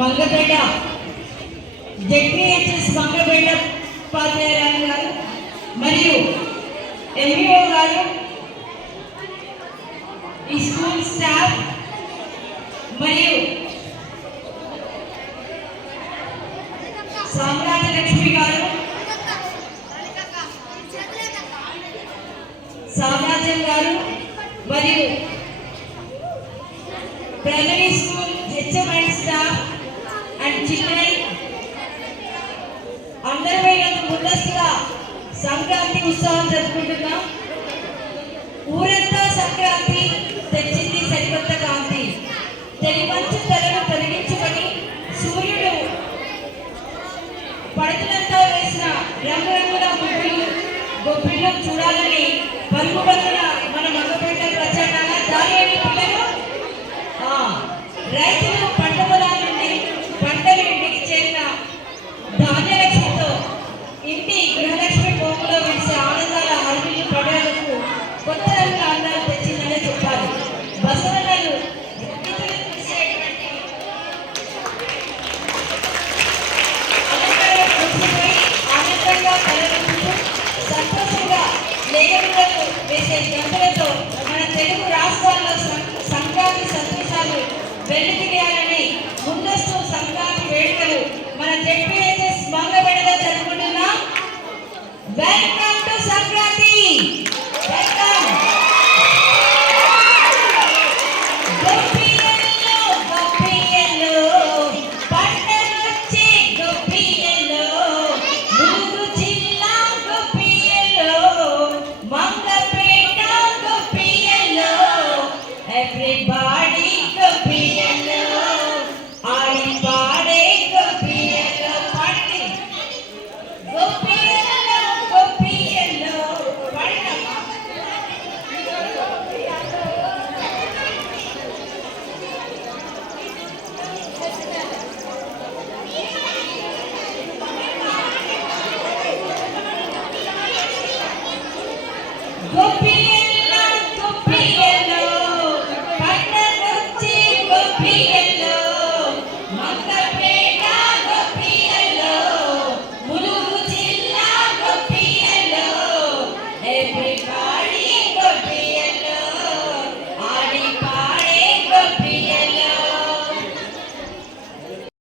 Mangapet ZPHS Mangapet ఉపాధ్యాయురాలు గారు మరియు ఎంఈఓ గారు, ఈ స్కూల్ స్టాఫ్ మరియు సామ్రాజ్యలక్ష్మి గారు, సామ్రాజ్యం గారు మరియు primary school HM and staff and children అందరూ ముందస్తుగా సంక్రాంతి ఉత్సవం జరుపుకుంటున్నాం. ఊరంతా సంక్రాంతి తెచ్చింది సరికొత్త కాంతి, తెలిమంచు తెరను తొలగించుకొని సూర్యుడు పడకలంతా వేసిన రంగురంగుల ముగ్గులు గొప్పిళ్ళు చూడాలని పరుగు పరుగున మన మంగపేట ప్రచారాల దారేని పిల్లలు రైతులు పంట పొలాల నుండి పంటలు ఇంటికి చేరిన ధాన్యలక్ష్మితో ఇంటి గృహలక్ష్మి భూమిలో విడిసే ఆనందాల హరివిల్లు పండుగలకు కొత్త రంగుల అందాలు తెచ్చిందనే చెప్పాలి. బసవన్నలు ఆనందంగా కలగలుపుతూ సంతోషంగా లేగలకు వేసే గంటలతో మన తెలుగు రాష్ట్రాల్లో సంక్రాంతి సంతోషాలు వెల్లితిరియాలని ముందస్తు సంక్రాంతి వేడుకలు మన జెడ్పీహెచ్ఎస్ మంగపేటలో జరుపుకుంటున్నాం. Welcome to Sankranti. వెల్కమ్. గొప్పియల్లో గొప్పియల్లో పంటనొచ్చే గొప్పియల్లో ములుగు జిల్లా గొప్పియల్లో మంగపేట గొప్పియల్లో ఎవ్రీబడీ గొప్పియల్లో ఆడి పాడే గొప్పియల్లో పాడి గొప్పియల్లో గొప్పియల్లో పాడినమ్మా. గొప్పి